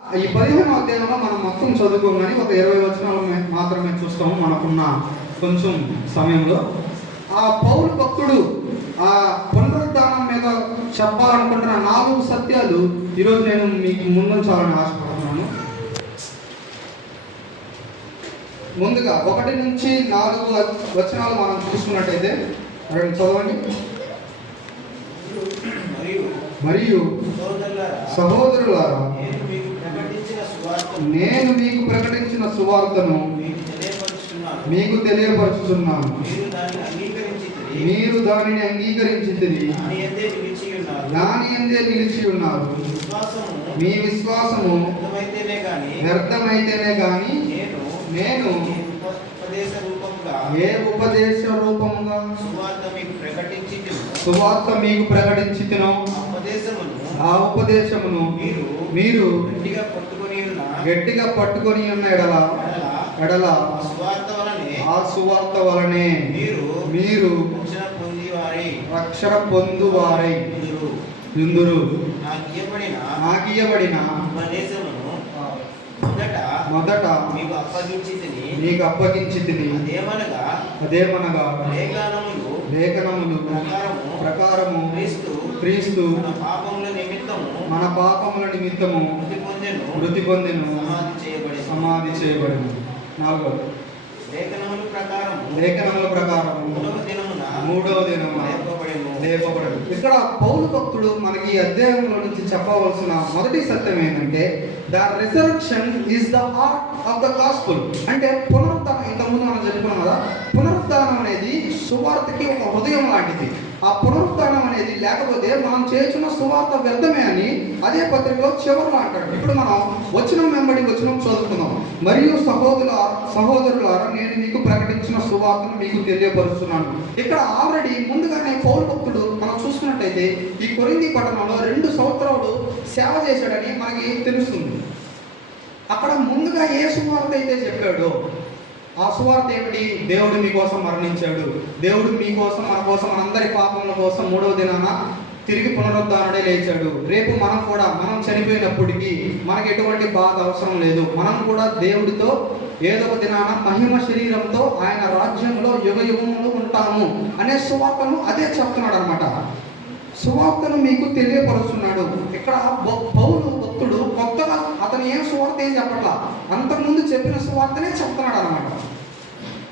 ఈ 15వ అధ్యాయంలో మనం మొత్తం చదువుకోమని ఒక 20 వచనాలు మాత్రమే చూస్తాము మనకున్న కొంచెం సమయంలో. ఆ పౌలు భక్తుడు ఆ పునరుద్ధానం మీద చెప్పాలనుకుంటున్న 4 సత్యాలు ఈరోజు నేను మీకు ముందుంచాలని ఆశపడుతున్నాను. ముందుగా 1 నుంచి 4 వచనాలు మనం చూసుకున్నట్టయితే చదవండి. మరియు సహోదరులారా, నేను మీకు ప్రకటించిన సువార్తను మీకు తెలియపరుచుతున్నాను. మీరు దానిని అంగీకరించితిరి, దాని యందే నిలిచి ఉన్నారు. మీ విశ్వాసము వ్యర్థమైతేనే గాని నేను ఏ ఉపదేశ రూపముగా సువార్త మీకు ప్రకటించితినో ఆ ఉపదేశమును మీరు గట్టిగా పట్టుకొని ఉన్న ఎడల ఆ సువార్త వలనే మీరు రక్షణ పొందువారై యుందురు. నాకు ఇయ్యబడిన మొదట మీకు అప్పగించితిని. అదేమనగా లేఖనములు ప్రకారము క్రీస్తు మన పాపముల నిమిత్తము మృతి పొందెను, సమాధి చేయబడెను. 4 లేఖనముల ప్రకారం మూడవ దినమున లేపబడెను. ఇక్కడ పౌలు భక్తుడు మనకి ఈ అధ్యాయంలో నుంచి చెప్పవలసిన మొదటి సత్యం ఏంటంటే, the resurrection is the heart of the gospel. అంటే పునరుద్ధానం, ఇంతకుముందు మనం చెప్పుకున్నాం కదా, పునరుద్ధానం అనేది సువార్తకి ఒక హృదయం లాంటిది. ఆ పునరుద్ధానం అనేది లేకపోతే మనం చేస్తున్న సువార్త వ్యర్థమే అని అదే పత్రికలో చివరిలో అంటాడు. ఇప్పుడు మనం వచనం వెంబడి వచనం చదువుకుందాం. మరియు సహోదరులారా, నేను మీకు ప్రకటించిన సువార్తను మీకు తెలియపరుస్తున్నాను. ఇక్కడ ఆల్రెడీ ముందుగానే పౌలు భక్తుడు మనం చూసుకున్నట్టయితే ఈ కొరింథీ పట్టణంలో 2 సంవత్సరాలు సేవ చేశాడని మనకి తెలుస్తుంది. అక్కడ ముందుగా ఏ సువార్త అయితే చెప్పాడో ఆ సువార్త ఏమిటి? దేవుడు మీకోసం మరణించాడు, దేవుడు మీకోసం, మన కోసం, మనందరి పాపముల కోసం 3వ దినాన తిరిగి పునరుద్ధారణే లేచాడు. రేపు మనం చనిపోయినప్పటికీ మనకి ఎటువంటి బాధ అవసరం లేదు. మనం కూడా దేవుడితో ఏదో ఒక దినాన మహిమ శరీరంతో ఆయన రాజ్యంలో యుగయుగంలో ఉంటాము అనే సువార్తను అదే చెప్తున్నాడు అనమాట. సువార్తను మీకు తెలియపరుస్తున్నాడు. ఇక్కడ పౌలు భక్తుడు కొత్తగా అతను ఏం సువార్త ఏం చెప్పట్లా, అంతకుముందు చెప్పిన సువార్తనే చెప్తున్నాడు అనమాట.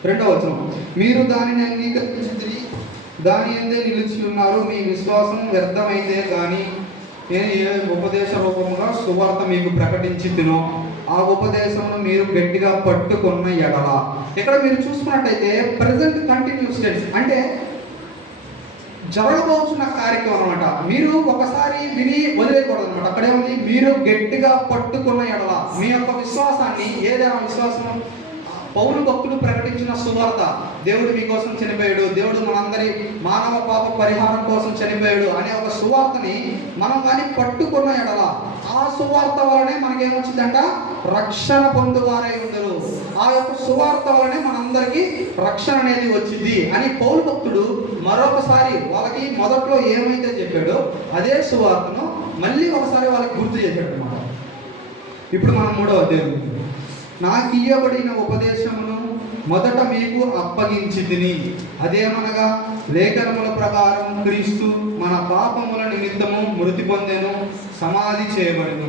2వ వచనం, మీరు దానిని అంగీకరించితిరి, దాని యందే నిలిచి ఉన్నారు. మీ విశ్వాసం వ్యర్థమైతే కానీ నేను ఏ ఉపదేశ రూపముగా సువార్త మీకు ప్రకటించితినో ఆ ఉపదేశమును మీరు గట్టిగా పట్టుకున్న ఎడల. ఇక్కడ మీరు చూసుకున్నట్టయితే ప్రెజెంట్ కంటిన్యూస్ టెన్స్, అంటే జరగబోతున్న కార్యక్రమం అనమాట. మీరు ఒకసారి విని వదిలేయకూడదు అనమాట. అక్కడే ఉంది, మీరు గట్టిగా పట్టుకున్న ఎడల. మీ యొక్క విశ్వాసాన్ని, ఏదైనా విశ్వాసం, పౌలు భక్తుడు ప్రకటించిన సువార్త, దేవుడు మీకోసం చనిపోయాడు, దేవుడు మనందరి మానవ పాప పరిహారం కోసం చనిపోయాడు అనే ఒక సువార్తని మనం కానీ పట్టుకున్న ఎడల ఆ సువార్త వలనే మనకేమొచ్చిందంట? రక్షణ పొందువారై ఉందరు. ఆ యొక్క సువార్త వలనే మనందరికీ రక్షణ అనేది వచ్చింది అని పౌలు భక్తుడు మరొకసారి వాళ్ళకి మొదట్లో ఏమైతే చెప్పాడో అదే సువార్తను మళ్ళీ ఒకసారి వాళ్ళకి గుర్తు చేశాడు అన్నమాట. ఇప్పుడు మనం 3వ అధ్యాయం, నాకు ఇయ్యబడిన ఉపదేశమును మొదట మీకు అప్పగించితిని. అదేమనగా లేఖనముల ప్రకారం క్రీస్తు మన పాపముల నిమిత్తము మృతి పొందెను, సమాధి చేయబడెను,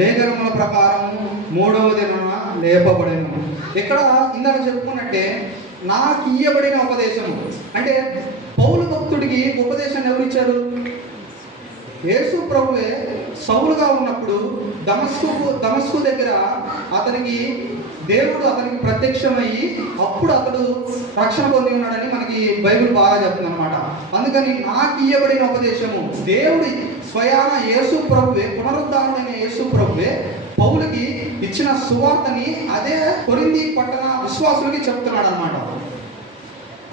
లేఖనముల ప్రకారం 3వ దినాన లేపబడెను. ఇక్కడ ఇందాక చెప్పుకున్నట్టే నాకు ఇయ్యబడిన ఉపదేశము అంటే పౌలు భక్తుడికి ఉపదేశాన్ని ఎవరిచ్చారు? యేసు ప్రభువే సౌలుగా ఉన్నప్పుడు దమస్కు దగ్గర దేవుడు అతనికి ప్రత్యక్షమయ్యి అప్పుడు అతడు రక్షణ పొంది ఉన్నాడని మనకి బైబిల్ బాగా చెప్తుంది అనమాట. అందుకని నాకు ఇయ్యబడిన ఉపదేశము, దేవుడి స్వయాన యేసు ప్రభువే, పునరుద్ధారణమైన యేసు ప్రభువే పౌలుకి ఇచ్చిన సువార్తని అదే కొరింథీ పట్టణ విశ్వాసులకి చెప్తున్నాడు అనమాట.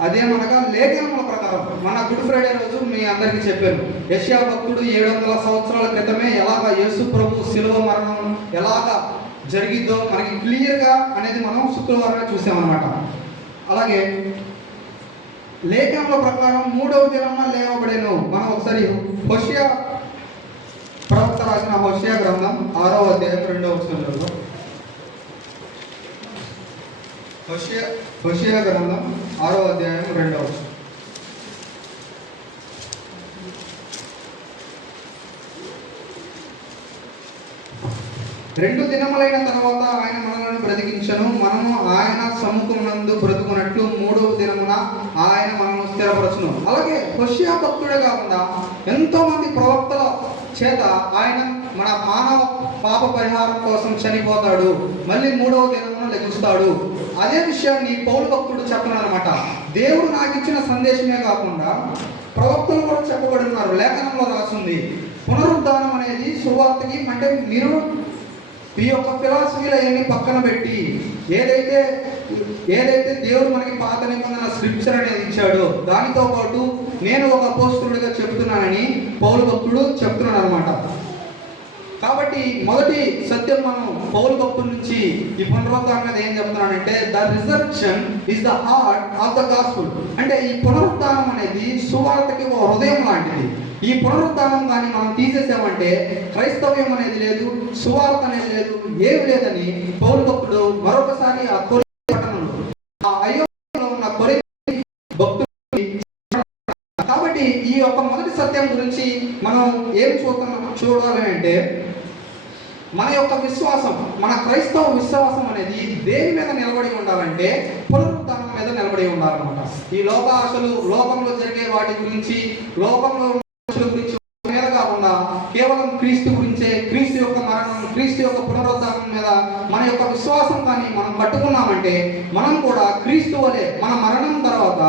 అదేమనగా లేఖనముల ప్రకారం. మన గుడ్ ఫ్రైడే రోజు మీ అందరికీ చెప్పాను, యెషయా భక్తుడు 700 సంవత్సరాల క్రితమే ఎలాగ యేసు ప్రభు శిలువ మరణం ఎలాగ జరిగిద్దో మనకి క్లియర్గా అనేది మనం శుక్రవారమే చూసామన్నమాట. అలాగే లేఖనముల ప్రకారం 3వ దినాన లేవబడెను. మనం ఒకసారి హోషేయ ప్రవక్త రాసిన హోషేయ గ్రంథం 6వ అధ్యాయం 2వ వచనంలో, హోషేయ గ్రంథం 6వ అధ్యాయం 2వ వచనం. రెండు దినములైన తర్వాత ఆయన మనలను బ్రతికించను, మనము ఆయన సముఖమునందు బ్రతుకున్నట్లు మూడవ దినమున ఆయన మనము స్థిరపరచును. అలాగే హోషేయ భక్తుడే కాకుండా ఎంతో మంది ప్రవక్తల చేత ఆయన మన మానవ పాప పరిహారం కోసం చనిపోతాడు, మళ్ళీ మూడవ దినమున లెగుస్తాడు. అదే విషయాన్ని పౌలు భక్తుడు చెప్పను అనమాట. దేవుడు నాకు ఇచ్చిన సందేశమే కాకుండా ప్రవక్తలు కూడా చెప్పబడి ఉన్నారు. లేఖనంలో రాసింది పునరుద్ధానం అనేది సువార్తకి, అంటే మీరు ఈ యొక్క ఫిలాసఫీలో ఏమి పక్కన పెట్టి ఏదైతే దేవుడు మనకి పాత నిబంధన స్క్రిప్చర్ అనేది ఇచ్చాడో దానితో పాటు నేను ఒక అపోస్తలుడిగా చెప్తున్నానని పౌలు భక్తుడు చెప్తున్నాడు అనమాట. కాబట్టి మొదటి సత్యం మనం పౌలు భక్తుడి నుంచి ఈ పునరుద్ధానం మీద ఏం చెప్తున్నానంటే, the reservation is the heart of the gospel. అంటే ఈ పునరుద్ధానం అనేది సువార్తకి ఒక హృదయం లాంటిది. ఈ పునరుద్ధానం కానీ మనం తీసేసామంటే క్రైస్తవ్యం అనేది లేదు, సువార్త అనేది లేదు, ఏమి లేదని పౌలు భక్తుడు మరొకసారి ఆ కొరింథీ పట్టణంలో, ఆ అయోధ్యలో ఉన్న కొరింథీ భక్తుడు. కాబట్టి ఈ యొక్క మొదటి సత్యం గురించి మనం ఏం చూడాలి అంటే, మన యొక్క విశ్వాసం, మన క్రైస్తవ విశ్వాసం అనేది దేని మీద నిలబడి ఉండాలంటే పునరుద్ధానం మీద నిలబడి ఉండాలన్నమాట. ఈ లోక ఆశలు, లోకంలో జరిగే వాటి గురించి, లోకంలో గురించి మీద కాకుండా కేవలం క్రీస్తు గురించే, క్రీస్తు యొక్క మరణం, క్రీస్తు యొక్క పునరుద్ధానం మీద మన యొక్క విశ్వాసం కానీ మనం పట్టుకున్నామంటే మనం కూడా క్రీస్తు వలె మన మరణం తర్వాత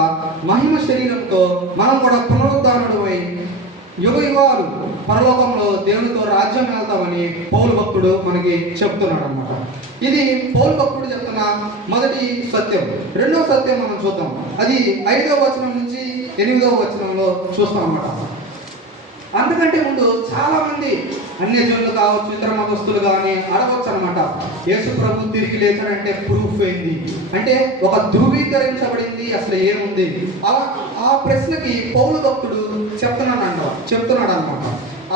మహిమ శరీరంతో మనం కూడా పునరుద్ధానుడై యుగ యుగాలు పరలోకంలో దేవునితో రాజ్యం వెళ్తామని పౌలు భక్తుడు మనకి చెప్తున్నాడు అనమాట. ఇది పౌలు భక్తుడు చెప్తున్న మొదటి సత్యం. రెండవ సత్యం మనం చూద్దాం. అది 5వ వచనం నుంచి 8వ వచనంలో చూస్తాం అన్నమాట. అంతకంటే ముందు చాలా మంది అన్యజనులు కావచ్చు, ఇతర మతస్థులు కానీ అడగవచ్చు అనమాట, యేసు ప్రభు తిరిగి లేచాడంటే ప్రూఫ్ ఏంది, అంటే ఒక ధృవీకరించబడింది అసలు ఏముంది, అలా ఆ ప్రశ్నకి పౌలు భక్తుడు చెప్తున్నాడు అనమాట.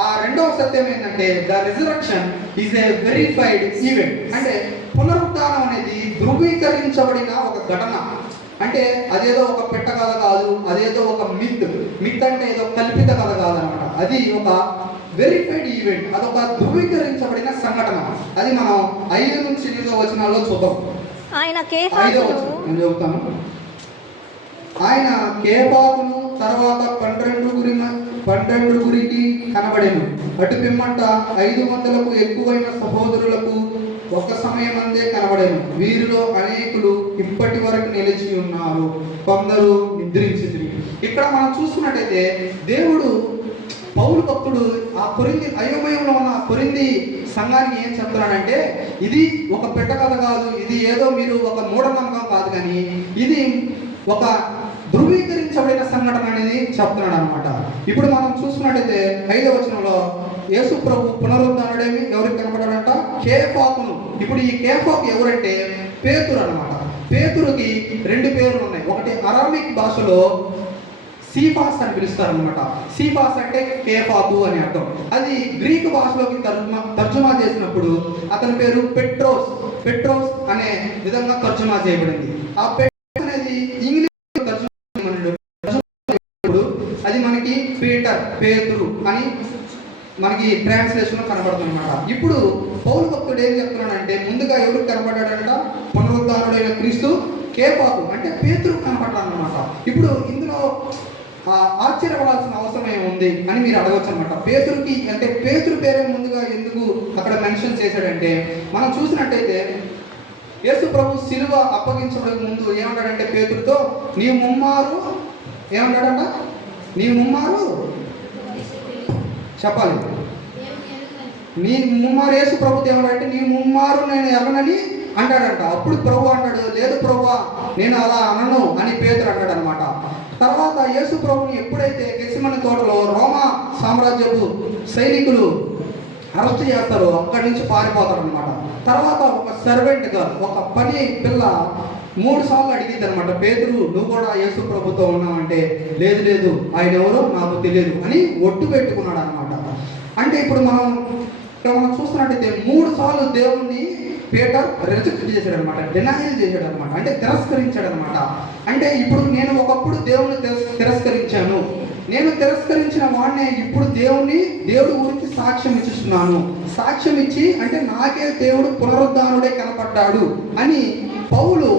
ఆ రెండవ సత్యం ఏంటంటే, the resurrection is a verified event. అంటే పునరుద్ధానం అనేది ధృవీకరించబడిన ఒక ఘటన. అంటే అదేదో ఒక పెట్ట కథ కాదు, అదేదో ఒక మిత్ అంటే ఏదో కల్పిత కథ కాదనమాట. అది ఒక వెరిఫైడ్ ఈవెంట్, అదొక ధృవీకరించబడిన సంఘటన. అది మనం 5 నుంచి 8వ వచనాల్లో చూద్దాం. నేను చెబుతాను. ఆయన కేఫాకును తర్వాత 12 కనబడేను. అటు పిమ్మంట 500కు ఎక్కువైన సహోదరులకు ఒక సమయమందే కనబడేను. వీరిలో అనేకులు ఇప్పటి వరకు నిలిచి ఉన్నారు, కొందరు నిద్రించింది. ఇక్కడ మనం చూసుకున్నట్టయితే దేవుడు పౌలు భక్తుడు ఆ కొరింథీ అయోమయంలో ఉన్న కొరింథీ సంఘానికి ఏం చెప్తున్నాడంటే, ఇది ఒక పెట్ట కథ కాదు, ఇది ఏదో మీరు ఒక మూఢనమ్మకం కాదు, కానీ ఇది ఒక ధృవీకరించబడిన సంఘటన అనేది చెప్తున్నాడు అనమాట. ఇప్పుడు మనం చూసుకున్నట్టయితే 5వ వచనంలో యేసు ప్రభు పునరుద్ధానుడేమి ఎవరికి కనబడాడంట? కేఫాకును. ఇప్పుడు ఈ కేఫాకు ఎవరంటే పేతురు అనమాట. పేతురుకి 2 పేర్లు ఉన్నాయి. ఒకటి అరామిక్ భాషలో సీఫాస్ అని పిలుస్తారు అనమాట. సీఫాస్ అంటే కేఫాకు అని అర్థం. అది గ్రీకు భాషలోకి తర్జుమా చేసినప్పుడు అతని పేరు పెట్రోస్ అనే విధంగా తర్జుమా చేయబడింది. ఆ పెట్రోస్ అనేది ఇంగ్లీష్ అది మనకి పేతురు అని మనకి ట్రాన్స్లేషన్ కనబడుతుంది అనమాట. ఇప్పుడు పౌలు భక్తుడు ఏం చెప్తున్నాడంటే, ముందుగా ఎవరికి కనబడ్డాడంట? పునరుద్ధానుడైన క్రీస్తు కేఫాకు అంటే పేతురు కనబడ్డాడు అనమాట. ఇప్పుడు ఇందులో ఆశ్చర్యపడాల్సిన అవసరం ఏముంది అని మీరు అడగచ్చు అనమాట. పేతురుకి అంటే పేతురు పేరే ముందుగా ఎందుకు అక్కడ మెన్షన్ చేశాడంటే, మనం చూసినట్టయితే యేసు ప్రభు శిలువ అప్పగించడానికి ముందు ఏమంటాడంటే పేతురుతో, నీవు ముమ్మారు ఏమంటాడంట? నీవు ముమ్మారు చెప్పాలి. నీ ముమ్మారు యేసు ప్రభు ఏమంటాడంటే, నీ ముమ్మారు నేను ఎర్రనని అంటాడంట. అప్పుడు ప్రభు అంటాడు, లేదు ప్రభువా నేను అలా అనను అని పేతురు అంటాడు అనమాట. తర్వాత యేసు ప్రభుని ఎప్పుడైతే గెత్సేమనే తోటలో రోమా సామ్రాజ్యపు సైనికులు అరెస్ట్ చేస్తారో అక్కడి నుంచి పారిపోతారు అనమాట. తర్వాత ఒక సర్వెంట్ గర్ల్, ఒక పని పిల్ల 3 సార్లు అడిగింది అనమాట, పేతురు నువ్వు కూడా యేసు ప్రభుతో ఉన్నావంటే, లేదు ఆయన ఎవరో నాకు తెలియదు అని ఒట్టు పెట్టుకున్నాడు అనమాట. అంటే ఇప్పుడు మనం ఇక్కడ మనం చూస్తున్నట్టయితే 3 సార్లు దేవుణ్ణి పీటర్ రిజెక్ట్ చేశాడు అనమాట, డినైల్ చేశాడు అనమాట, అంటే తిరస్కరించాడు అనమాట. అంటే ఇప్పుడు నేను ఒకప్పుడు దేవుణ్ణి తిరస్కరించాను, నేను తిరస్కరించిన వాడినే ఇప్పుడు దేవుడి గురించి సాక్ష్యం ఇచ్చిస్తున్నాను. సాక్ష్యం ఇచ్చి అంటే నాకే దేవుడు పునరుద్ధానుడే కనపడ్డాడు అని పౌలు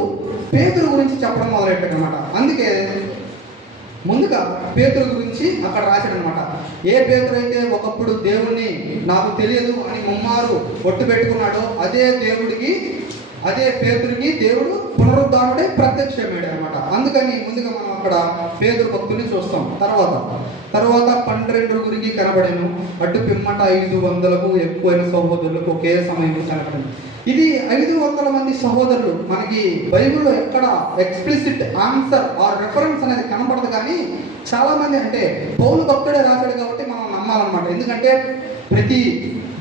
పేతురు గురించి చెప్పడం మొదలెట్టాడు అనమాట. అందుకే ముందుగా పేతురు గురించి అక్కడ రాశాడు అనమాట. ఏ పేతురు అయితే ఒకప్పుడు దేవుణ్ణి నాకు తెలియదు అని ముమ్మారు ఒట్టు పెట్టుకున్నాడో అదే పేతురికి దేవుడు పునరుద్ధానుడే ప్రత్యక్షమయ్యాడు అనమాట. అందుకని ముందుగా మనం అక్కడ పేతురు భక్తుల్ని చూస్తాం. తర్వాత 12 కనబడేను, అడ్డు పిమ్మట 500కు ఎక్కువైన సహోదరులకు ఒకే సమయంలో కనబడను. ఇది 500 మంది సహోదరులు మనకి బైబిల్లో ఎక్కడ ఎక్స్ప్లిసిట్ ఆన్సర్ ఆర్ రెఫరెన్స్ అనేది కనబడదు. కానీ చాలా మంది అంటే పౌలు భక్తుడే రాశాడు కాబట్టి మనం నమ్మాలన్నమాట. ఎందుకంటే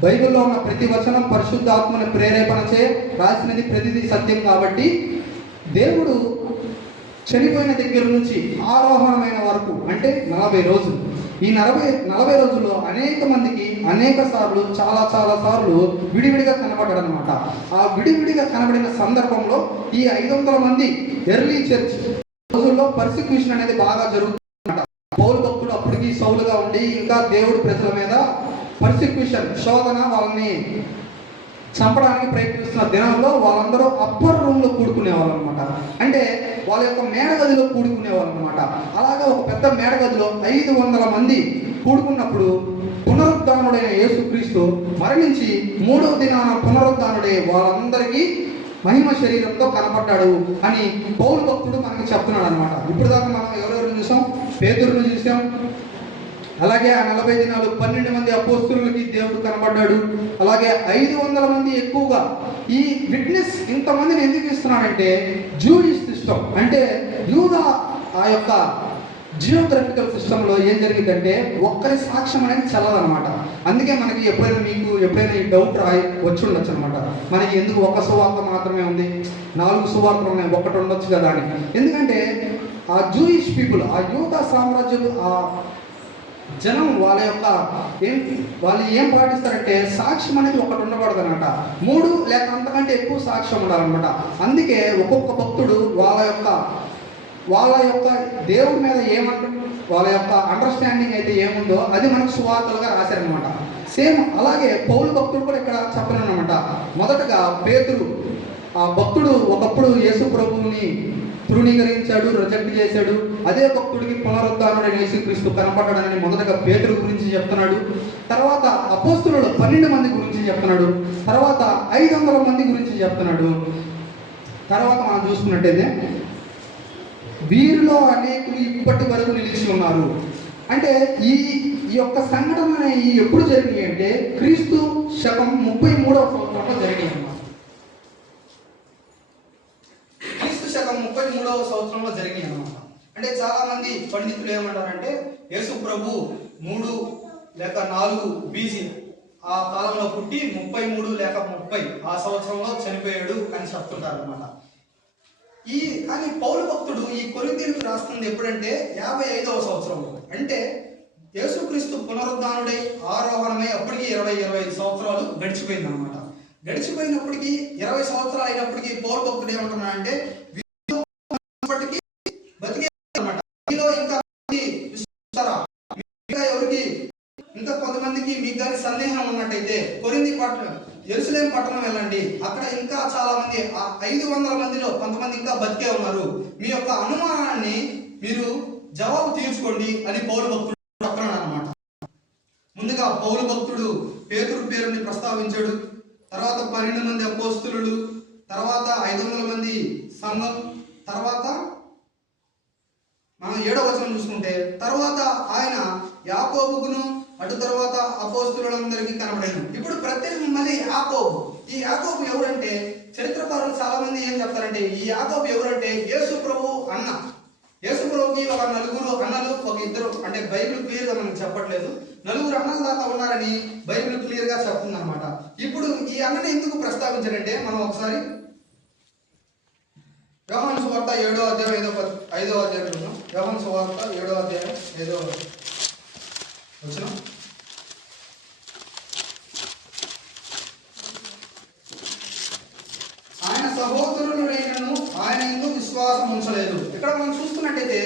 బైబిల్లో ఉన్న ప్రతి వచనం పరిశుద్ధాత్మని ప్రేరేపణచే రాసినది, ప్రతిదీ సత్యం. కాబట్టి దేవుడు చనిపోయిన దగ్గర నుంచి ఆరోహణమైన వరకు అంటే 40 రోజులు, ఈ 40 రోజుల్లో అనేక మందికి అనేక సార్లు చాలా సార్లు విడివిడిగా కనబడ్డాడు అనమాట. ఆ విడివిడిగా కనబడిన సందర్భంలో ఈ 500 మంది ఎర్లీ చర్చ్ రోజుల్లో పర్సిక్యూషన్ అనేది బాగా జరుగుతుందన్నమాట. పౌలు భక్తుడు అప్పటికి సౌలుగా ఉండి ఇంకా దేవుడి ప్రజల మీద పర్సిక్యూషన్ శోధన, వాళ్ళని చంపడానికి ప్రయత్నిస్తున్న దినంలో వాళ్ళందరూ అప్పర్ రూమ్లో కూడుకునేవాళ్ళు అనమాట. అంటే వాళ్ళ యొక్క మేడగదిలో కూడుకునేవాళ్ళు అనమాట. అలాగా ఒక పెద్ద మేడగదిలో 500 మంది కూడుకున్నప్పుడు పునరుద్ధానుడైన యేసుక్రీస్తు మరణించి 3వ దినాన పునరుద్ధానుడే వాళ్ళందరికీ మహిమ శరీరంతో కనపడ్డాడు అని పౌలు భక్తుడు మనకి చెప్తున్నాడు అనమాట. ఇప్పుడు దాకా మనం ఎవరెవరిని చూసాం? పేతురును చూసాం. అలాగే ఆ 40 దినాలు 12 మంది అపోస్తులకి దేవుడు కనబడ్డాడు. అలాగే 500 మంది ఎక్కువగా. ఈ విట్నెస్ ఇంతమందిని ఎందుకు ఇస్తున్నాడంటే జూయిష్ సిస్టమ్ అంటే యూదా ఆ యొక్క జియోగ్రఫికల్ సిస్టంలో ఏం జరిగిందంటే ఒక్కరి సాక్ష్యం అనేది చల్లదనమాట. అందుకే మనకి ఎప్పుడైనా ఈ డౌట్ వచ్చి ఉండొచ్చు అనమాట, మనకి ఎందుకు ఒక సువార్త మాత్రమే ఉంది, 4 సువార్తలు ఉన్నాయి, ఒకటి ఉండొచ్చు కదా అని. ఎందుకంటే ఆ జూయిష్ పీపుల్, ఆ యూదా సామ్రాజ్యం, ఆ జనం వాళ్ళు ఏం పాటిస్తారంటే సాక్ష్యం అనేది ఒకటి ఉండకూడదు అనమాట, 3 లేక అంతకంటే ఎక్కువ సాక్ష్యం ఉండాలన్నమాట. అందుకే ఒక్కొక్క భక్తుడు వాళ్ళ యొక్క దేవుడి మీద వాళ్ళ యొక్క అండర్స్టాండింగ్ అయితే ఏముందో అది మనకు సువార్తలుగా రాశారనమాట. సేమ్ అలాగే పౌలు భక్తుడు కూడా ఇక్కడ చెప్పనమాట. మొదటగా పేతురు ఆ భక్తుడు ఒకప్పుడు యేసు ప్రభువుని తృణీకరించాడు, రిజెక్ట్ చేశాడు. అదే భక్తుడికి పునరుద్ధానుడైన యేసుక్రీస్తు కనపడ్డాడని మొదటగా పేతురు గురించి చెప్తున్నాడు. తర్వాత అపోస్తులు 12 మంది గురించి చెప్తున్నాడు. తర్వాత 500 మంది గురించి చెప్తున్నాడు. తర్వాత మనం చూసుకున్నట్టయితే వీరిలో అనేకులు ఇప్పటి వరకు నిలిచి ఉన్నారు. అంటే ఈ యొక్క సంఘటన ఎప్పుడు జరిగినాయి అంటే క్రీస్తు శకం 33వ సంవత్సరంలో జరిగినాయి అన్నమాట. క్రీస్తు శకం 33వ సంవత్సరంలో జరిగినాయి అన్నమాట. అంటే చాలా మంది పండితులు ఏమంటారంటే యేసు ప్రభు 3 లేక 4 BC ఆ కాలంలో పుట్టి 33 లేక 30 ఆ సంవత్సరంలో చనిపోయాడు అని చెప్తుంటారు అనమాట. కానీ పౌలు భక్తుడు ఈ కొరింథీయులకు రాస్తుంది ఎప్పుడంటే 55వ సంవత్సరంలో. అంటే యేసుక్రీస్తు పునరుద్ధానుడై ఆరోహణమై అప్పటికి 25 సంవత్సరాలు గడిచిపోయింది అనమాట. గడిచిపోయినప్పటికీ 20 సంవత్సరాలు అయినప్పటికీ పౌలు భక్తుడు ఏమంటున్నాడంటే బతికే అనమాట. మీలో ఇంకా కొంతమందికి మీకు కానీ సందేహం ఉన్నట్టయితే యెరూషలేము పట్టణం వెళ్ళండి, అక్కడ ఇంకా చాలా మంది 500 మందిలో కొంతమంది ఇంకా బతికే ఉన్నారు, మీ యొక్క అనుమానాన్ని మీరు జవాబు తీర్చుకోండి అని పౌలు భక్తుడు చెప్తున్నాడు అనమాట. ముందుగా పౌలు భక్తుడు పేతురు పేరుని ప్రస్తావించాడు. తర్వాత 12 మంది అపోస్తులు, తర్వాత 500 మంది సంఘం, తర్వాత మనం 7వ వచనం చూసుకుంటే తర్వాత ఆయన యాకోబుకును అటు తర్వాత అపోస్తులందరికీ కనబడాను. ఇప్పుడు ప్రత్యేకంగా మళ్ళీ యాకోబు. ఈ యాకోబు ఎవరంటే చరిత్రకారులు చాలా మంది ఏం చెప్తారంటే ఈ యాకోబు ఎవరంటే యేసు ప్రభు అన్న. యేసు ప్రభుకి ఒక 4 అన్నలు, ఒక 2, అంటే బైబిల్ క్లియర్ గా మనకు చెప్పట్లేదు, 4 అన్నల దాకా ఉన్నారని బైబిల్ క్లియర్ గా చెప్తుంది అనమాట. ఇప్పుడు ఈ అన్నని ఎందుకు ప్రస్తావించారంటే మనం ఒకసారి యోహాను సువార్త 7వ అధ్యాయం 5వ అధ్యాయం చూద్దాం. యోహాను సువార్త 7వ అధ్యాయం 5వ వచనం. సహోదరులైనను ఆయన యందు విశ్వాసం ఉంచలేదు. ఇక్కడ మనం చూస్తున్నట్టయితే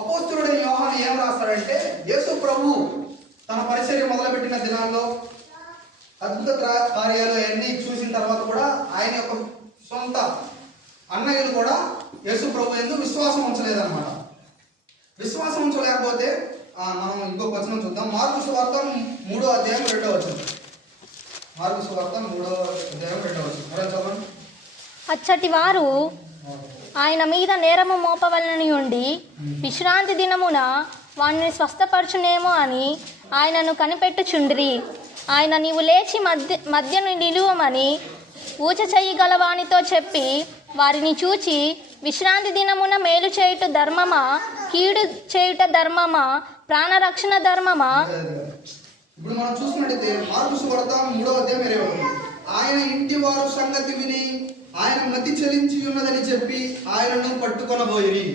అపోస్తలుడైన యోహాను ఏం రాస్తాడంటే, యేసు ప్రభు తన పరిచర్య మొదలుపెట్టిన దినాల్లో అద్భుత కార్యాలు అన్నీ చూసిన తర్వాత కూడా ఆయన యొక్క సొంత అన్నయ్యలు కూడా యేసు ప్రభు యందు విశ్వాసం ఉంచలేదన్నమాట. విశ్వాసం ఉంచలేకపోతే మనం ఇంకొక వచనం చూద్దాం. మార్కు సువార్త 3వ అధ్యాయం 2వ వచనం. మార్కు సువార్త 3వ అధ్యాయం 2వ వచనం. అచ్చటి వారు ఆయన మీద నేరము మోపవలనని ఉండి విశ్రాంతి దినమున వాణ్ణి స్వస్థపరచునేమో అని ఆయనను కనిపెట్టుచుండ్రి. ఆయన నీవు లేచి మధ్యను నిలువమని ఊచ చెయ్యగలవానితో చెప్పి వారిని చూచి, విశ్రాంతి దినమున మేలు చేయుట ధర్మమా, కీడు చేయుట ధర్మమా, ప్రాణరక్షణ ధర్మమా? ఇప్పుడు మనం చూసినట్టయితే మార్కు సువార్త 3వ అధ్యాయం 20. ఆయన ఇంటి వారు సంగతి విని ఆయన మతి చెలించి ఉన్నదని చెప్పి ఆయనను పట్టుకొనబోయి.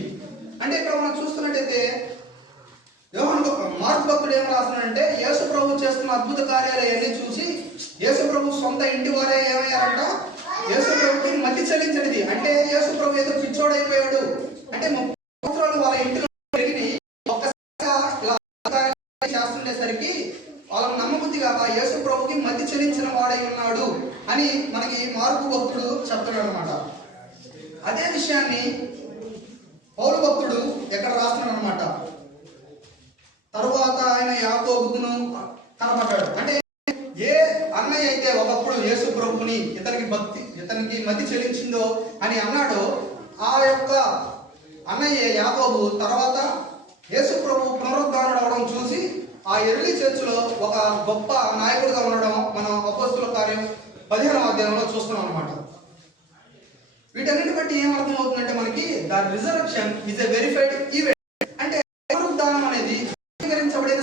అంటే ఇక్కడ మనం చూస్తున్నట్టయితే మార్కు భక్తుడు ఏం రాస్తున్నాడంటే, యేసు ప్రభు చేస్తున్న అద్భుత కార్యాలు అన్నీ చూసి యేసు ప్రభు సొంత ఇంటి వారే ఏమయ్యారంట, యేసు ప్రభుకి మతి చెల్లించనిది. అంటే యేసు ప్రభు ఏదో పిచ్చోడైపోయాడు అంటే 30 సంవత్సరాలు వాళ్ళ ఇంటిలో పెరిగి ఒక్కసారిగా చేస్తుండేసరికి వాళ్ళని నమ్మబుద్ధి కాక యేసు ప్రభుకి మతి చెల్లించిన వాడై ఉన్నాడు అని మనకి మార్కు భక్తుడు చెప్తున్నాడు అనమాట. అదే విషయాన్ని పౌలు భక్తుడు ఎక్కడ రాస్తున్నాడు అనమాట. తరువాత ఆయన యాకోబును కనపడ్డాడు. అంటే ఏ అన్నయ్య అయితే ఒకప్పుడు యేసు ప్రభుని ఇతనికి మతి చెల్లించిందో అని అన్నాడో, ఆ యొక్క అన్నయ్య యాకోబు తర్వాత యేసు ప్రభు పునరుద్ధానుడు అవడం చూసి ఆ ఎర్లీ చర్చిలో ఒక గొప్ప నాయకుడిగా ఉండడం మనం అపోస్తుల కార్యం 15వ అధ్యాయంలో చూస్తున్నాం అనమాట. వీటన్నిటి బట్టి ఏమర్థం అవుతుందంటే మనకి the resurrection is a verified event. అంటే పునరుద్ధానం అనేది అంగీకరించబడిన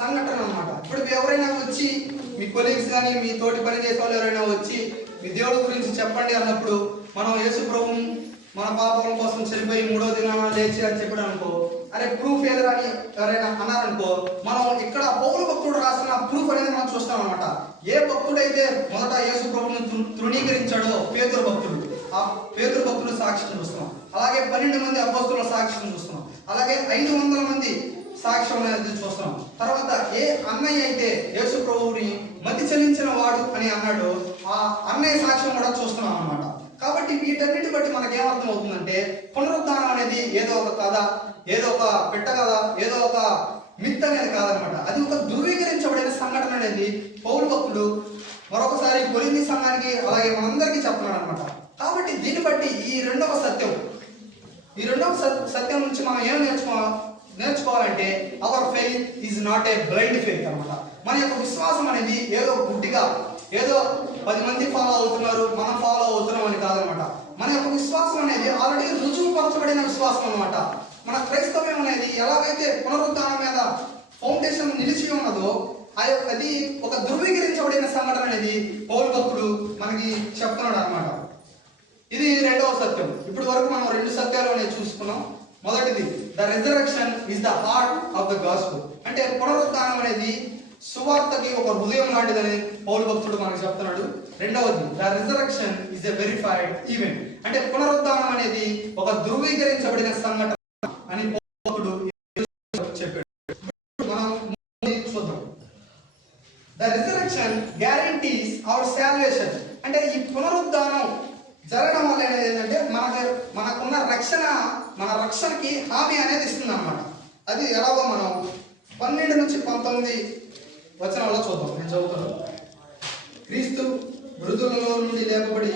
సంఘటన అనమాట. ఇప్పుడు ఎవరైనా వచ్చి మీ కొలీగ్స్ కానీ మీ తోటి పని చేసే వాళ్ళు ఎవరైనా వచ్చి మీ దేవుడి గురించి చెప్పండి అన్నప్పుడు మనం యేసు ప్రభుని మన పాపం కోసం చనిపోయి 3వ దినాన లేచి అని చెప్పాడు అనుకో, అరే ప్రూఫ్ ఏదైనా అని ఎవరైనా అన్నారనుకో, మనం ఇక్కడ పౌలు భక్తుడు రాసిన ప్రూఫ్ అనేది మనం చూస్తాం అనమాట. ఏ భక్తుడైతే మొదట యేసు ప్రభుని తృణీకరించాడో పేతురు భక్తుడు, ఆ పేతురు భక్తుడు సాక్ష్యం చూస్తున్నాం. అలాగే 12 మంది అపోస్తుల సాక్ష్యం చూస్తున్నాం. అలాగే 500 మంది సాక్ష్యం అనేది చూస్తున్నాం. తర్వాత ఏ అన్నయ్య అయితే యేసు ప్రభువుని మతి చెల్లించిన వాడు అని అన్నాడు, ఆ అన్నయ్య సాక్ష్యం కూడా చూస్తున్నాం అనమాట. కాబట్టి వీటన్నిటి బట్టి మనకేమర్థం అవుతుందంటే, పునరుద్ధానం అనేది ఏదో ఒక కథ, ఏదో ఒక పెట్ట కథ, ఏదో ఒక మిత్ అనేది కాదనమాట. అది ఒక ధృవీకరించబడిన సంఘటన అనేది పౌలు భక్తుడు మరొకసారి కొరింథీ సంఘానికి అలాగే మనందరికీ చెప్తున్నాడు అనమాట. కాబట్టి దీన్ని బట్టి ఈ రెండవ సత్యం నుంచి మనం ఏం నేర్చుకోవాలంటే, our faith is not a blind faith అనమాట. మన యొక్క విశ్వాసం అనేది ఏదో గుడ్డిగా ఏదో 10 మంది ఫాలో అవుతున్నారు మనం ఫాలో అవుతున్నాం అని కాదనమాట. మన యొక్క విశ్వాసం అనేది ఆల్రెడీ రుజువుపరచబడిన విశ్వాసం అనమాట. మన క్రైస్తవ్యం అనేది ఎలాగైతే పునరుద్ధానం మీద ఫౌండేషన్ నిలిచి ఉన్నదో, అది ఒక ధృవీకరించబడిన సంఘటన అనేది పౌలు భక్తుడు మనకి చెప్తున్నాడు అనమాట. ఇది రెండవ సత్యం. ఇప్పుడు వరకు మనం 2 సత్యాలు అనేది చూసుకున్నాం. మొదటిది, the resurrection is the heart of the gospel. అంటే పునరుద్ధానం అనేది సువార్తకి ఒక హృదయం లాంటిదని పౌలు భక్తుడు మనకు చెప్తున్నాడు. రెండవది, the resurrection is a verified event. అంటే పునరుద్ధానం అనేది ఒక ధృవీకరించబడిన సంఘటన అని పౌలు భక్తుడు చెప్పాడు. మనం చూద్దాం. The resurrection guarantees our salvation. అంటే ఈ పునరుద్ధానం జరగడం వల్ల ఏంటంటే మనకున్న మన రక్షణకి హామీ అనేది ఇస్తుంది అనమాట. అది ఎలాగో మనం 12 నుంచి 19 వచనాల్లో చూద్దాం. నేను చదువుతాను. క్రీస్తు మృతులలో నుండి లేపబడి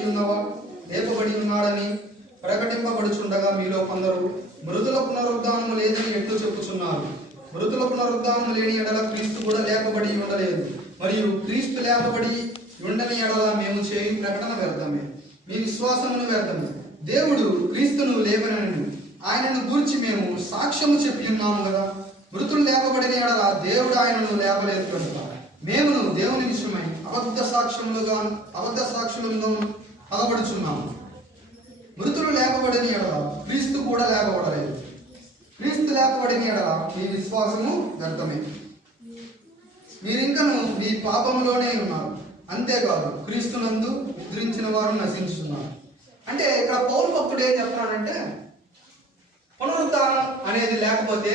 ఉన్నాడని ప్రకటింపబడుచుండగా మీలో కొందరు మృతుల పునరుద్ధానము లేదని ఎట్లు చెప్పుచున్నారు. మృతుల పునరుద్ధానం లేని ఎడల క్రీస్తు కూడా లేపబడి ఉండలేదు. మరియు క్రీస్తు లేపబడి ఉండని ఎడల మేము చేయు ప్రకటన వ్యర్థమే, మీ విశ్వాసమును వ్యర్థమే. దేవుడు క్రీస్తును లేవనని ఆయనను గూర్చి మేము సాక్ష్యము చెప్పి ఉన్నాము కదా. మృతులు లేపబడిన ఎడల దేవుడు ఆయనను లేపలేదు కనుక మేమును దేవుని విషయమై అబద్ధ సాక్ష్యములుగా అగబడుచున్నాము. మృతులు లేపబడిన ఎడల క్రీస్తు కూడా లేపబడలేదు. క్రీస్తు లేపబడిన ఎడల మీ విశ్వాసము వ్యర్థమే, మీరింకను మీ పాపములోనే ఉన్నారు. అంతేకాదు క్రీస్తునందు గురించిన వారు నశించుతున్నారు. అంటే ఇక్కడ పౌలు భక్తుడు ఏం చెప్తున్నాడంటే పునరుద్ధానం అనేది లేకపోతే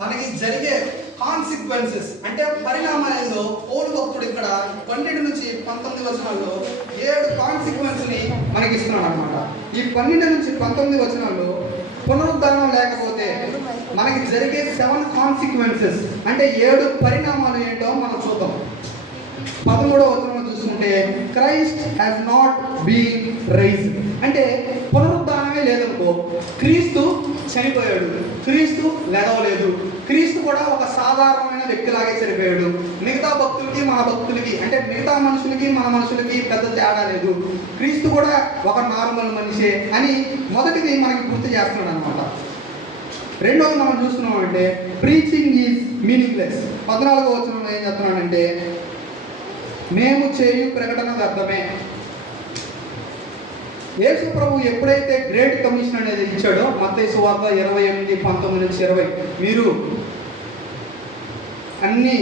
మనకి జరిగే కాన్సిక్వెన్సెస్ అంటే పరిణామాలలో పౌలు భక్తుడు ఇక్కడ 12 నుంచి 19 వచనాల్లో 7 కాన్సిక్వెన్స్ ని మనకి ఇస్తున్నాడు అనమాట. ఈ 12 నుంచి 19 వచనాల్లో పునరుద్ధానం లేకపోతే మనకి జరిగే 7 కాన్సిక్వెన్సెస్ అంటే 7 పరిణామాలు ఏంటో మనం చూద్దాం. 13వ వచనంలో చూసుకుంటే Christ has not been raised అంటే పునరుద్ధానమే లేదనుకో, క్రీస్తు చనిపోయాడు, క్రీస్తు లేవలేదు, క్రీస్తు కూడా ఒక సాధారణమైన వ్యక్తిలాగే చనిపోయాడు. మిగతా భక్తులకి మన భక్తులకి అంటే మిగతా మనుషులకి మన మనుషులకి పెద్ద తేడా లేదు, క్రీస్తు కూడా ఒక నార్మల్ మనిషే అని మొదటిది మనకి గుర్తు చేస్తున్నాడు అనమాట. రెండోది మనం చూస్తున్నామంటే ప్రీచింగ్ ఈజ్ మీనింగ్లెస్. 14వ వచనంలో ఏం చెప్తున్నాడంటే మేము చేయు ప్రకటన వ్యర్థమే. యేసు ప్రభు ఎప్పుడైతే గ్రేట్ కమిషన్ అనేది ఇచ్చాడో మత్తయి సువార్త 28:19-20 మీరు అన్ని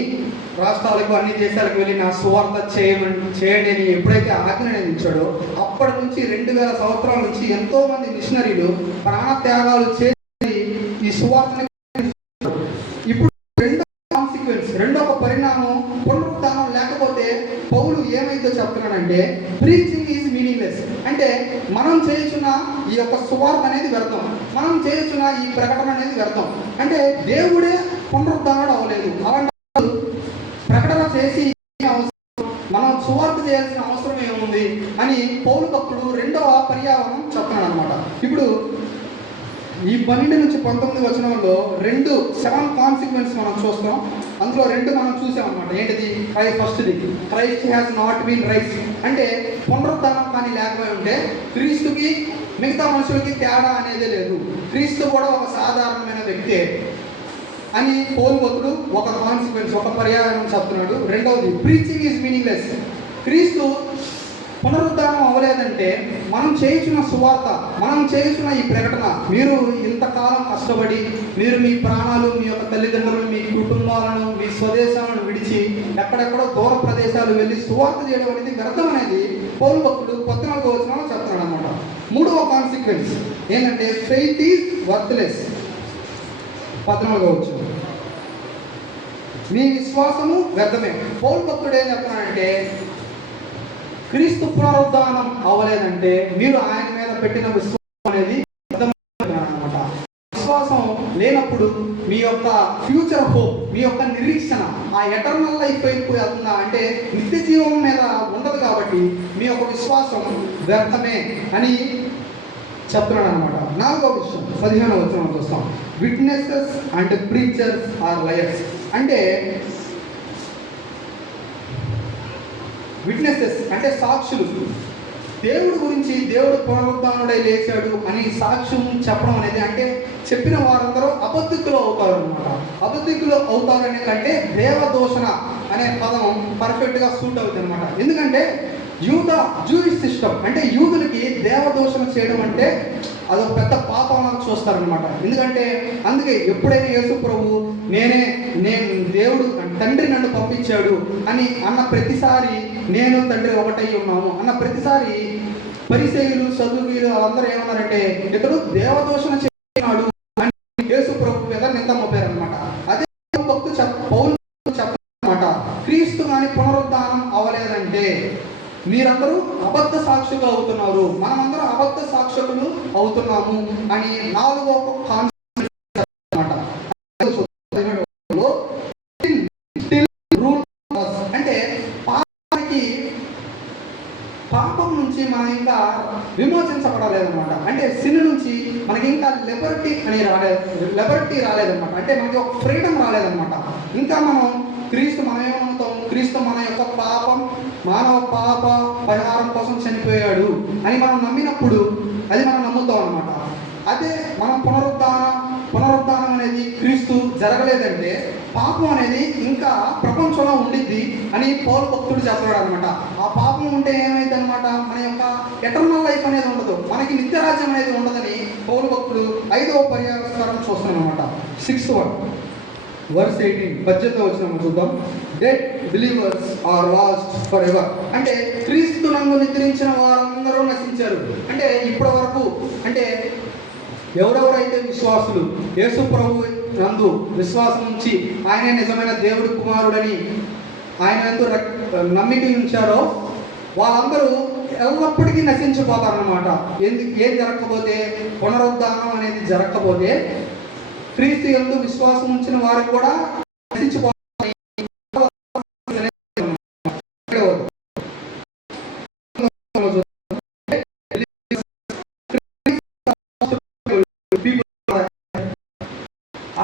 రాష్ట్రాలకు అన్ని దేశాలకు వెళ్ళి నా సువార్త చేయండి అని ఎప్పుడైతే ఆజ్ఞ అనేది ఇచ్చాడో అప్పటి నుంచి 2000 సంవత్సరాల నుంచి ఎంతో మంది మిషనరీలు ప్రాణత్యాగాలు చేసి ఈ సువార్తని ఇప్పుడు రెండవ పరిణామం పునరుద్ధానం లేకపోతే పౌలు ఏమైతే చెప్తున్నాడంటే ప్రీచింగ్ ఈజ్ మీనింగ్లెస్ అంటే మనం చేయుచున్న ఈ యొక్క సువార్త అనేది వ్యర్థం, మనం చేయుచున్న ఈ ప్రకటన అనేది వ్యర్థం. అంటే దేవుడే పునరుద్ధానం అవ్వలేదు, అలాంటి ప్రకటన చేసి మనం సువార్త చేయాల్సిన అవసరం ఏముంది అని పౌలు భక్తుడు రెండవ పర్యావరణం చెప్తున్నాడు అనమాట. ఇప్పుడు ఈ 12 నుంచి 19 వచనంలో 7 కాన్సిక్వెన్స్ మనం చూస్తాం. అందులో 2 మనం చూసామన్నమాట. ఏంటిది? ఫస్ట్ది Christ has not been raised అంటే పునరుద్ధానం కానీ లేకపోయి ఉంటే క్రీస్తుకి మిగతా మనుషులకి తేడా అనేది లేదు, క్రీస్తు కూడా ఒక సాధారణమైన వ్యక్తే అని పౌలు భక్తుడు ఒక కాన్సిక్వెన్స్ ఒక పర్యావరణం చెప్తున్నాడు. రెండవది ప్రీచింగ్ ఈజ్ మీనింగ్లెస్. క్రీస్తు పునరుద్ధానం అవ్వలేదంటే మనం చేయుచున్న సువార్త, మనం చేయుచున్న ఈ ప్రకటన, మీరు ఇంతకాలం కష్టపడి మీరు మీ ప్రాణాలు, మీ యొక్క తల్లిదండ్రులు, మీ కుటుంబాలను, మీ స్వదేశాలను విడిచి ఎక్కడెక్కడో దూర ప్రదేశాలు వెళ్ళి సువార్త చేయడం అనేది వ్యర్థం అనేది పౌలు భక్తుడు 14వ వచనంలో చెప్తున్నాడు అనమాట. మూడవ కాన్సిక్వెన్స్ ఏంటంటే ఫెయిత్ ఈజ్ వర్త్లెస్. 14వ వచనం మీ విశ్వాసము వ్యర్థమే. పౌలు భక్తుడు ఏం చెప్తున్నాడంటే క్రీస్తు పునరుద్ధానం అవ్వలేదంటే మీరు ఆయన మీద పెట్టిన విశ్వాసం అనేది అన్నమాట. విశ్వాసం లేనప్పుడు మీ యొక్క ఫ్యూచర్ హోప్, మీ యొక్క నిరీక్షణ ఆ ఎటర్నల్ లైఫ్ వైపు వెళ్తుందా అంటే నిత్య జీవం మీద ఉండదు. కాబట్టి మీ యొక్క విశ్వాసం వ్యర్థమే అని చెప్తున్నాడు అనమాట. 4వ విషయం 15వ వచనం చూస్తాం. Witnesses and preachers are liars అంటే విట్నెసెస్ అంటే సాక్షులు. దేవుడి గురించి దేవుడు పునరుద్ధానుడై లేచాడు అని సాక్ష్యం చెప్పడం అనేది అంటే చెప్పిన వారందరూ అబద్ధికులు అవుతారు అనమాట. అబద్ధికులు అవుతారనే కంటే దేవదూషణ అనే పదం పర్ఫెక్ట్గా సూట్ అవుతుంది అనమాట. ఎందుకంటే జూయిష్ సిస్టమ్ అంటే యూదులకి దేవదూషణ చేయడం అంటే అదొక పెద్ద పాపంగా చూస్తారనమాట. ఎందుకంటే అందుకే ఎప్పుడైనా యేసు ప్రభు నేను దేవుడు తండ్రి నన్ను పంపించాడు అని అన్న ప్రతిసారి నేను తండ్రి ఒకటై ఉన్నాము అన్న ప్రతిసారి పరిసయ్యులు సదువులు వాళ్ళందరూ ఏమన్నారంటే ఇతడు దేవదూషణ చేస్తున్నాడు అని యేసు ప్రభు మీద నింద మోపారు అనమాట. అదే భక్తు పౌలు చెప్పనమాట క్రీస్తు కానీ పునరుద్ధానం అవ్వలేదంటే మీరందరూ అబద్ధ సాక్షులు అవుతున్నారు, మనమందరం అబద్ధ సాక్షులు అవుతున్నాము అని 4వ కాన్సెప్ట్ అన్నమాట. అంటే పాపం నుంచి మనం ఇంకా విమోచించబడలేదన్నమాట. అంటే సిన్ నుంచి మనకి ఇంకా లిబర్టీ రాలేదన్నమాట. అంటే మనకి ఒక ఫ్రీడమ్ రాలేదన్నమాట. ఇంకా మనం మనం ఏమవుతాం, క్రీస్తు మన యొక్క మానవ పాప పరిహారం కోసం చనిపోయాడు అని మనం నమ్మినప్పుడు అది మనం నమ్ముతాం అనమాట. అదే మనం పునరుద్ధానం అనేది క్రీస్తు జరగలేదంటే పాపం అనేది ఇంకా ప్రపంచంలో ఉండిద్ది అని పౌలు భక్తుడు చెప్తున్నాడు అనమాట. ఆ పాపం ఉంటే ఏమైంది అనమాట, మన యొక్క ఎటర్నల్ లైఫ్ అనేది ఉండదు, మనకి నిత్యరాజ్యం అనేది ఉండదని పౌలు భక్తుడు 5వ పర్యావరణం చూస్తున్నాం అనమాట. 6th verse 18 18వ వచనం చూద్దాం. Dead believers are lost forever. అంటే క్రీస్తునందు నిద్రించిన వారందరూ నశించారు. అంటే ఇప్పటి వరకు అంటే ఎవరెవరైతే విశ్వాసులు యేసు ప్రభు నందు విశ్వాసం ఉంచి ఆయనే నిజమైన దేవుడి కుమారుడని ఆయన నందు నమ్మిక ఉంచారో వాళ్ళందరూ ఎల్లప్పటికీ నశించిపోతారన్నమాట. ఏం జరగకపోతే, పునరుద్ధానం అనేది జరగకపోతే క్రీస్తు యందు విశ్వాసం ఉంచిన వారు కూడా నశించిపోతారు.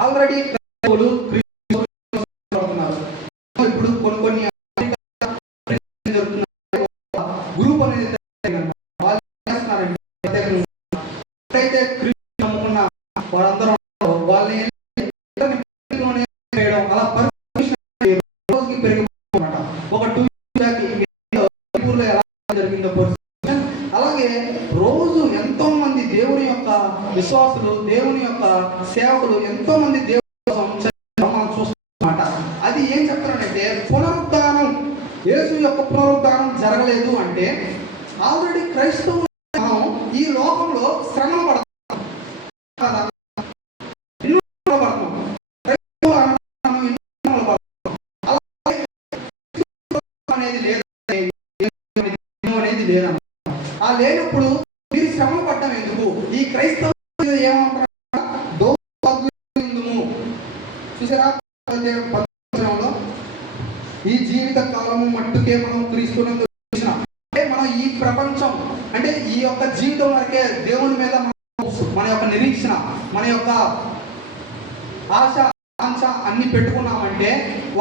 ఆల్రెడీ ఇప్పుడు కొన్ని గ్రూప్ అనేది ఎప్పుడైతే క్రీస్తు నమ్ముకున్న వారందరూ వాళ్ళని అలా రోజుకి పెరిగిపోతున్నమాట. ఒక 2 years ఎలా జరిగిందో పరిస్థితి. అలాగే రోజు ఎంతో మంది దేవుని యొక్క విశ్వాసులు, దేవుని యొక్క సేవకులు, ఎంతో మంది దేవుని మనం చూస్తున్నమాట. అది ఏం చెప్తున్నారంటే పునరుద్ధానం, యేసు యొక్క పునరుద్ధానం జరగలేదు అంటే ఆల్రెడీ క్రైస్తవులు ఈ లోకంలో శ్రమలు పడతాం అనేది లేదన్నమాట. ఆ లేనప్పుడు మీరు శ్రమలు పడ్డం ఎందుకు? ఈ క్రైస్తవులు ఏమంటారు? చూసారా, ఈ జీవిత కాలము మట్టుకే మనం క్రీస్తునందు అంటే మనం ఈ ప్రపంచం అంటే ఈ యొక్క జీవితం వరకే దేవుని మీద మన యొక్క నిరీక్షణ, మన యొక్క ఆశ ఆంక్ష అన్ని పెట్టుకున్నామంటే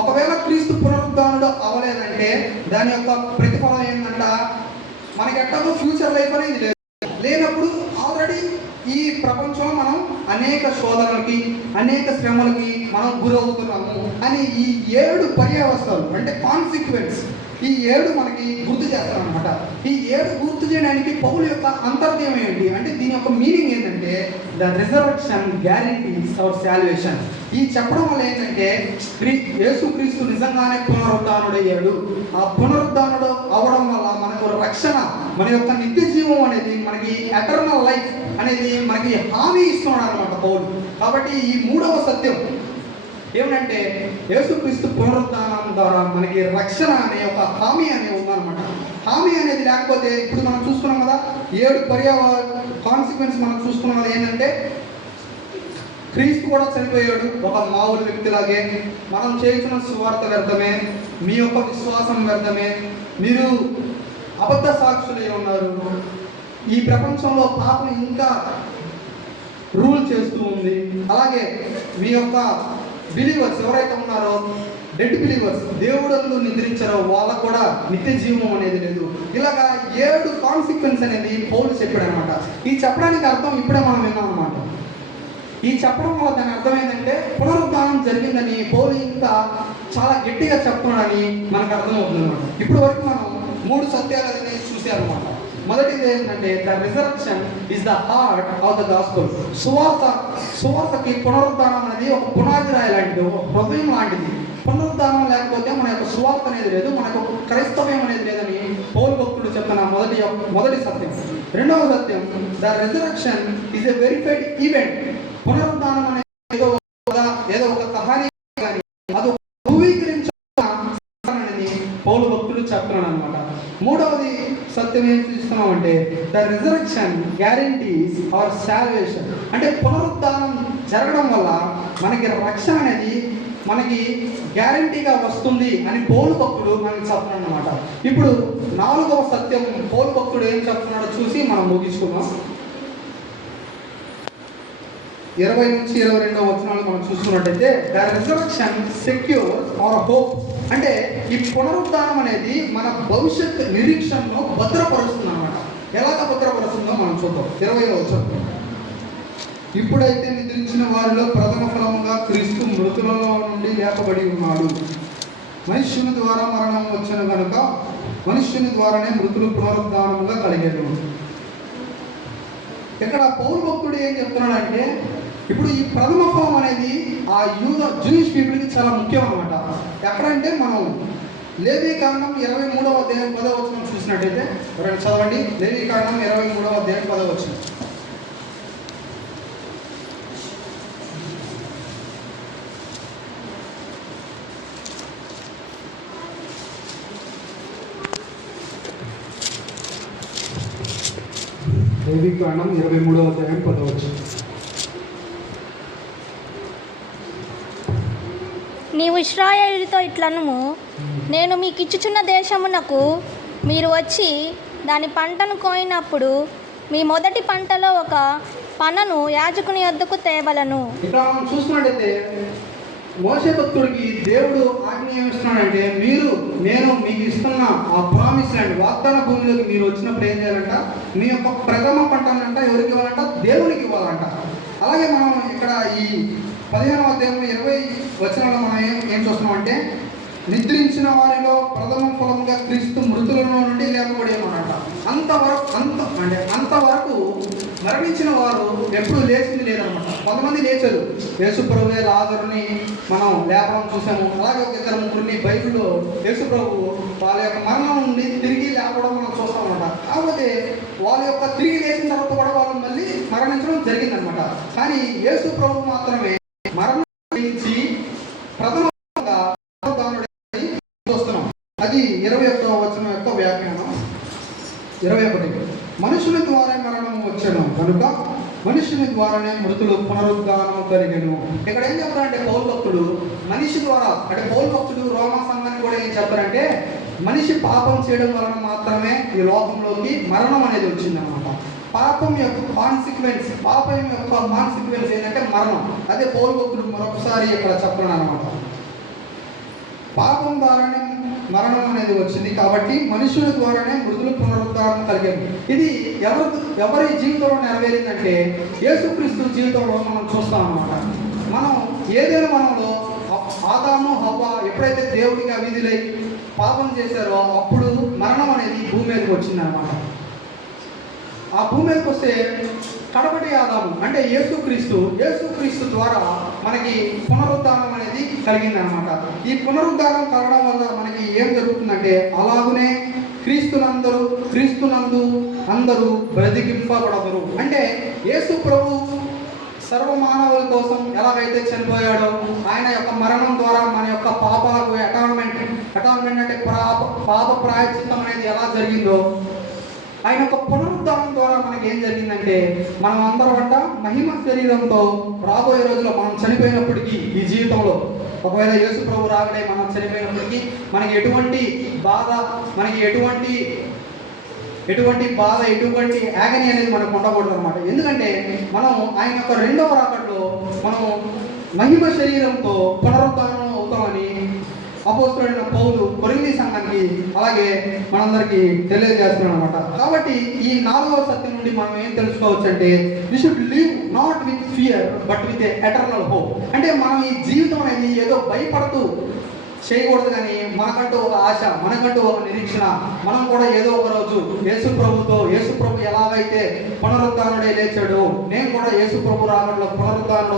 ఒకవేళ క్రీస్తు పునరుద్ధానుడు అవ్వలేదంటే దాని యొక్క ప్రతిఫలం ఏంటంట, మనకి ఎట్టగో ఫ్యూచర్ లైఫ్ అనేది లేదు. లేనప్పుడు ఆల్రెడీ ఈ ప్రపంచంలో మనం అనేక శోధనలకి, అనేక శ్రమలకి మనం గురవుతున్నాము అని ఈ 7 పర్యావస్థలు అంటే కాన్సిక్వెన్స్, ఈ 7 మనకి గుర్తు చేస్తారనమాట. ఈ 7 గుర్తు చేయడానికి పౌలు యొక్క అంతర్యం ఏంటి అంటే దీని యొక్క మీనింగ్ ఏంటంటే the reservation guarantees our salvation. ఈ చెప్పడం వల్ల ఏంటంటే యేసుక్రీస్తు నిజంగానే పునరుద్ధానుడయ్యాడు. ఆ పునరుద్ధానుడు అవడం వల్ల మనకు రక్షణ, మన యొక్క నిత్య జీవం అనేది, మనకి ఎటర్నల్ లైఫ్ అనేది మనకి హామీ ఇస్తున్నాడు అనమాట పౌలు. కాబట్టి ఈ 3వ సత్యం ఏమంటే యేసుక్రీస్తు పునరుద్ధానం ద్వారా మనకి రక్షణ అనే ఒక హామీ అనేది ఉందన్నమాట. హామీ అనేది లేకపోతే ఇప్పుడు మనం చూసుకున్నాం కదా 7 కాన్సిక్వెన్స్ మనం చూసుకున్నాం కదా ఏంటంటే క్రీస్తు కూడా చనిపోయాడు ఒక మామూలు వ్యక్తిలాగే. మనం చేస్తున్న సువార్త వ్యర్థమే, మీ యొక్క విశ్వాసం వ్యర్థమే, మీరు అబద్ధ సాక్షులై ఉన్నారు. ఈ ప్రపంచంలో పాపం ఇంకా రూల్ చేస్తూ ఉంది. అలాగే మీ యొక్క బిలీవర్స్ ఎవరైతే ఉన్నారో డెడ్ బిలీవర్స్, దేవుడు నిద్రించారో వాళ్ళకు కూడా నిత్య జీవం అనేది లేదు. ఇలాగా 7 కాన్సిక్వెన్స్ అనేది పౌలు చెప్పాడు అనమాట. ఈ చెప్పడానికి అర్థం ఇప్పుడే మనం విన్నాం అనమాట. ఈ చెప్పడం వల్ల దాని అర్థం ఏంటంటే పునరుద్ధానం జరిగిందని పౌలు ఇంకా చాలా గట్టిగా చెప్తున్నాడని మనకు అర్థమవుతుంది అనమాట. ఇప్పటి వరకు మనం 3 సత్యాలు అనేది చూసామన్నమాట. మొదటిది ఏంటంటే the reservation is the heart of the gospel. సువార్తకి పునరుద్ధానం అనేది ఒక పునాది రాయి లాంటిది, ఒక హృదయం లాంటిది. పునరుద్ధానం లేకపోతే మన యొక్క సువార్త అనేది లేదు, మనకు క్రైస్తవ్యం అనేది లేదని పౌలు భక్తుడు చెప్తున్న మొదటి సత్యం. రెండవ సత్యం the reservation is a verified event. పునరుద్ధానం అనేది ఏదో ఒక కహాని కానీ అది ధృవీకరించాలని పౌలు భక్తుడు చెప్తున్నాడు అనమాట. మూడవది సత్యం ఏం చూస్తున్నామంటే the reservation guarantees our salvation. అంటే పునరుద్ధానం జరగడం వల్ల మనకి రక్షణ అనేది మనకి గ్యారంటీగా వస్తుంది అని పౌలు భక్తుడు మనకి చెప్తున్నాడు అనమాట. ఇప్పుడు 4వ సత్యం పౌలు భక్తుడు ఏం చెప్తున్నాడో చూసి మనం ముగించుకున్నాం. 20 నుంచి 22వ వచనాలు మనం చూసుకున్నట్టయితే the reservation secure hour hope. అంటే ఈ పునరుద్ధానం అనేది మన భవిష్యత్ నిరీక్షణను భద్రపరుస్తుంది అన్నమాట. ఎలాగ భద్రపరుస్తుందో మనం చూద్దాం. 20వ వచనం, ఇప్పుడైతే నిద్రించిన వారిలో ప్రథమ ఫలముగా క్రీస్తు మృతులలో నుండి లేపబడి ఉన్నాడు. మనుష్యుని ద్వారా మరణం వచ్చను కనుక మనుష్యుని ద్వారానే మృతులు పునరుద్ధానముగా కలిగారు. ఇక్కడ పౌలు భక్తుడు ఏం చెప్తున్నాడంటే ఇప్పుడు ఈ ప్రథమ ఫలం అనేది ఆ జూయిష్ పీపుల్కి చాలా ముఖ్యం అనమాట. ఎక్కడంటే మనం లేవీ కాండం 23వ అధ్యాయం 10వ వచనం చూసినట్టయితే ఎవరైనా చదవండి. లేవీ కాండం 23వ అధ్యాయం 10వ వచనం. లేవీ కాండం 23వ అధ్యాయం 10వ వచనం. నీవు ఇశ్రాయేలుతో ఇట్లనుము, నేను మీకు ఇచ్చుచున్న దేశమునకు మీరు వచ్చి దాని పంటను కోయినప్పుడు మీ మొదటి పంటలో ఒక పనను యాజకుని వద్దకు తేవలను. ఇక్కడ మనం చూస్తున్నట్టయితే మోషే భక్తుడికి దేవుడు ఆజ్ఞ ఏమిస్తున్నాడంటే, నేను మీకు ఇస్తున్న ఆ ప్రామిస్ ల్యాండ్, వాగ్దాన భూమిలోకి మీరు వచ్చినప్పుడు ఏం చేయాలంట, మీ యొక్క ప్రథమ పంటనంట ఎవరికి ఇవ్వాలంట, దేవునికి ఇవ్వాలంట. అలాగే మనం ఇక్కడ ఈ 15వ అధ్యాయం 20 వచనంలో మనం ఏం చూస్తున్నాం అంటే, నిద్రించిన వారిలో ప్రథమ ఫలముగా క్రీస్తు మృతులలో నుండి లేపబడి ఉన్నాడంట. అంతవరకు మరణించిన వారు ఎప్పుడు లేచింది లేదనమాట. కొంతమంది లేచారు. యేసు ప్రభువే లాజరుని మనం లేపడం చూసాము. అలాగే ఒక ఇద్దరు ముగ్గురిని బైబిల్లో యేసు ప్రభు వాళ్ళ యొక్క మరణం నుండి తిరిగి లేపడం మనం చూస్తామన్నమాట. కాకపోతే వాళ్ళ యొక్క తిరిగి లేచిన తర్వాత కూడా వాళ్ళు మళ్ళీ మరణించడం జరిగిందనమాట. కానీ యేసు ప్రభు మాత్రమే మరణం నుంచి ప్రథమంగా చూస్తున్నాం. అది 21వ వచనం యొక్క వ్యాఖ్యానం. 21 మనుషుల ద్వారా మరణం వచ్చాను కనుక మనుషుని ద్వారానే మృతులు పునరుద్ధానం కలిగను. ఇక్కడ ఏం చెప్తారంటే పౌలు భక్తుడు మనిషి ద్వారా, అంటే పౌలు భక్తుడు రోమా సంఘాన్ని కూడా ఏం చెప్తారంటే, మనిషి పాపం చేయడం వలన మాత్రమే ఈ లోకంలోకి మరణం అనేది వచ్చిందనమాట. పాపం యొక్క కాన్సిక్వెన్స్ ఏంటంటే మరణం. అదే పౌలు భక్తుడు మరొకసారి ఇక్కడ చెప్పడం అనమాట. పాపం ద్వారానే మరణం అనేది వచ్చింది కాబట్టి మనుషుల ద్వారానే మృతులు పునరుద్ధానం కలిగింది. ఇది ఎవరి జీవితంలో నెరవేరిందంటే యేసుక్రీస్తు జీవితంలో మనం చూస్తాం అన్నమాట. మనం ఏదైనా మనలో ఆదాము హవ్వ ఎప్పుడైతే దేవుడికి అవిధులై పాపం చేశారో అప్పుడు మరణం అనేది భూమి మీదకి వచ్చిందనమాట. ఆ భూమి మీదకి వస్తే కడపటి ఆదాము అంటే యేసుక్రీస్తు ద్వారా మనకి పునరుద్ధానం అనేది కలిగిందనమాట. ఈ పునరుద్ధానం కలగడం వల్ల మనకి ఏం జరుగుతుందంటే, అలాగనే క్రీస్తునందు అందరూ బ్రతికింపబడదురు. అంటే యేసు ప్రభు సర్వమానవుల కోసం ఎలాగైతే చనిపోయాడో, ఆయన యొక్క మరణం ద్వారా మన యొక్క పాపాలకు అటాన్మెంట్ అంటే పాప ప్రాయశ్చిత్తం అనేది ఎలా జరిగిందో, ఆయన యొక్క పునరుద్ధానం ద్వారా మనకి ఏం జరిగిందంటే, మనం అందరం అంట మహిమ శరీరంతో రాబోయే రోజుల్లో మనం చనిపోయినప్పటికీ ఈ జీవితంలో ఒకవేళ యేసు ప్రభు రాగలే మనం చనిపోయినప్పటికీ మనకి ఎటువంటి బాధ, ఎటువంటి యాగని అనేది మనకు ఉండకూడదు అనమాట. ఎందుకంటే మనం ఆయన యొక్క రెండవ రాకడలో మనం మహిమ శరీరంతో పునరుద్ధానం అవుతామని అపోస్తలుడైన పౌలు కొరింథీ సంఘానికి అలాగే మనందరికీ తెలియజేస్తున్నాడు అనమాట. కాబట్టి ఈ 4వ సత్యం నుండి మనం ఏం తెలుసుకోవచ్చు అంటే, we should live not with fear but with eternal hope. అంటే మనం ఈ జీవితం అనేది ఏదో భయపడుతూ చేయకూడదు, కానీ మనకంటూ ఒక ఆశ, మనకంటూ ఒక నిరీక్షణ, మనం కూడా ఏదో ఒక రోజు యేసు ప్రభు ఎలాగైతే పునరుద్ధానుడై లేచాడు, నేను కూడా యేసు ప్రభు రాకడలో పునరుద్ధానుడు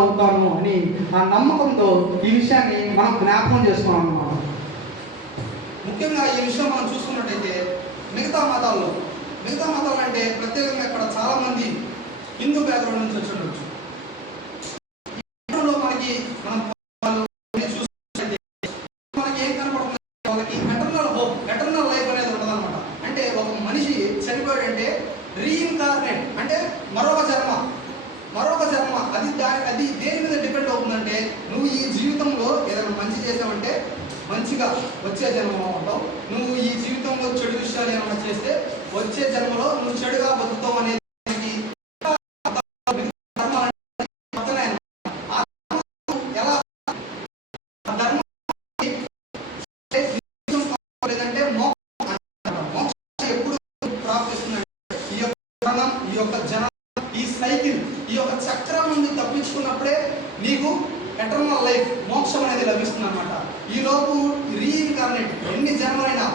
అవుతాను అని ఆ నమ్మకంతో ఈ విషయాన్ని మనం జ్ఞాపకం చేసుకున్నాం అన్నమాట. ముఖ్యంగా ఈ విషయం మనం చూసుకున్నట్టయితే మిగతా మతాలు అంటే ప్రత్యేకంగా ఇక్కడ చాలా మంది హిందూ బ్యాక్గ్రౌండ్ నుంచి వచ్చి ఉండొచ్చు. మనకి ఏం కనపడుతుంది, వాళ్ళకి ఎటర్నల్ లైఫ్ అనేది ఉండదన్నమాట. అంటే ఒక మనిషి చనిపోయాడంటే రీఇన్కార్నేట్ అంటే మరొక జన్మ అది దేని మీద డిపెండ్ అవుతుందంటే, నువ్వు ఈ జీవితంలో ఏదైనా మంచి చేసావంటే మంచిగా వచ్చే జన్మ ఉంటావు, నువ్వు ఈ జీవితంలో చెడు విషయాలు ఏమైనా చేస్తే వచ్చే జన్మలో నువ్వు చెడుగా బతుకుతావు అనేది తప్పించుకున్నప్పుడే నీకు ఎటర్నల్ లైఫ్, మోక్షం అనేది లభిస్తుంది అనమాట. ఈలోపు రీఇన్కార్నేట్ ఎన్ని జన్మలైనా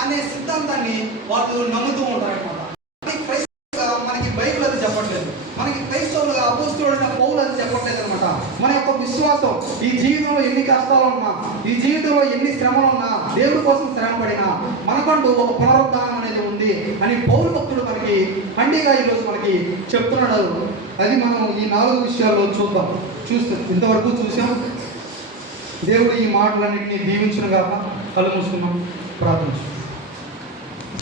అనే సిద్ధాంతాన్ని వాళ్ళు నమ్ముతూ ఉంటారనమాట. మనకి బైబిల్ అది చెప్పట్లేదు, మనకి క్రైస్తవులుగా అపోస్తలుడైన పౌలు అది చెప్పట్లేదు అనమాట. మన యొక్క విశ్వాసం ఈ జీవితంలో ఎన్ని కష్టాలు ఉన్నా, ఈ జీవితంలో ఎన్ని శ్రమలు ఉన్నా, దేవుడి కోసం శ్రమ పడినా మనకంటూ ఒక పునరుద్ధానం అనేది ఉంది అని పౌలు భక్తుడు మనకి ఖండిగా ఈరోజు మనకి చెప్తున్నాడు. అది మనం ఈ 4 విషయాల్లో చూస్తే ఇంతవరకు చూసాం. దేవుడు ఈ మాటలన్నింటినీ దీవించును గాక. కళ్ళు మూసుకున్నాం, ప్రార్థించు.